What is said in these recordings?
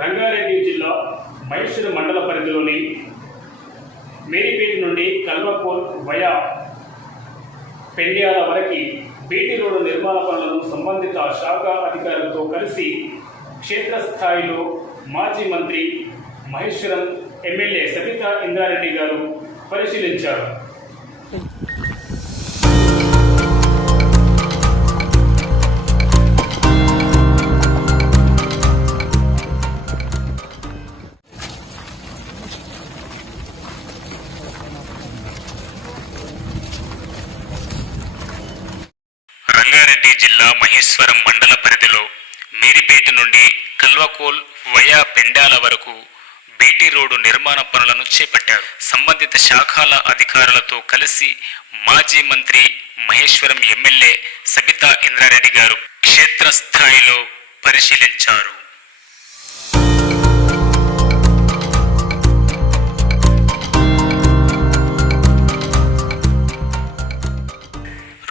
రంగారెడ్డి జిల్లా మైసూరు మండల పరిధిలోని మేరీపేట నుండి కల్వకోల్ వయా పెండ్యాల వరకు బీటీ రోడ్డు నిర్మాణ పనులను సంబంధిత శాఖ అధికారులతో కలిసి క్షేత్రస్థాయిలో మాజీ మంత్రి మహేశ్వరం ఎమ్మెల్యే సబితా ఇంద్రారెడ్డి గారు పరిశీలించారు. రంగారెడ్డి జిల్లా మహేశ్వరం మండల పరిధిలో మేరీపేట నుండి కల్వకోల్ వయా పెండాల వరకు బీటీ రోడ్డు నిర్మాణ పనులను చేపట్టారు. సంబంధిత శాఖల అధికారులతో కలిసి మాజీ మంత్రి మహేశ్వరం ఎమ్మెల్యే సబితా ఇంద్రారెడ్డి గారు క్షేత్రస్థాయిలో పరిశీలించారు.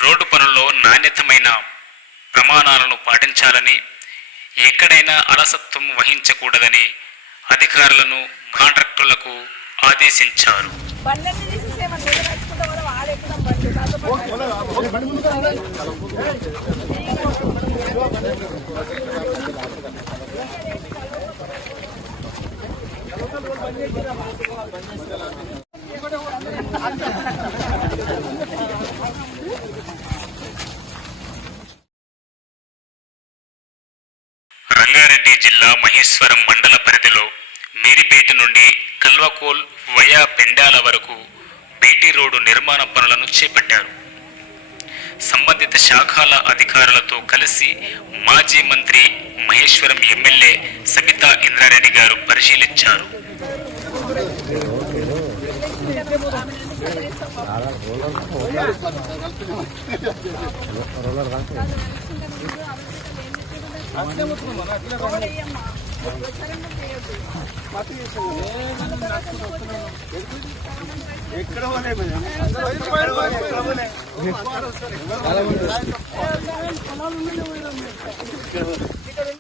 రోడ్డు పనుల్లో నాణ్యతమైన ప్రమాణాలను పాటించాలని, ఎక్కడైనా అలసత్వం వహించకూడదని అధికారులను కాంట్రాక్టర్లకు ఆదేశించారు. రంగారెడ్డి జిల్లా మహేశ్వరం మండల పరిధిలో మేరీపేట నుండి కల్వకోల్ వయా పెండాల వరకు బీటీ రోడ్డు నిర్మాణ పనులను చేపట్టారు. సంబంధిత శాఖల అధికారులతో కలిసి మాజీ మంత్రి మహేశ్వరం ఎమ్మెల్యే సబితా ఇంద్రారెడ్డి గారు పరిశీలించారు. ఎక్కడ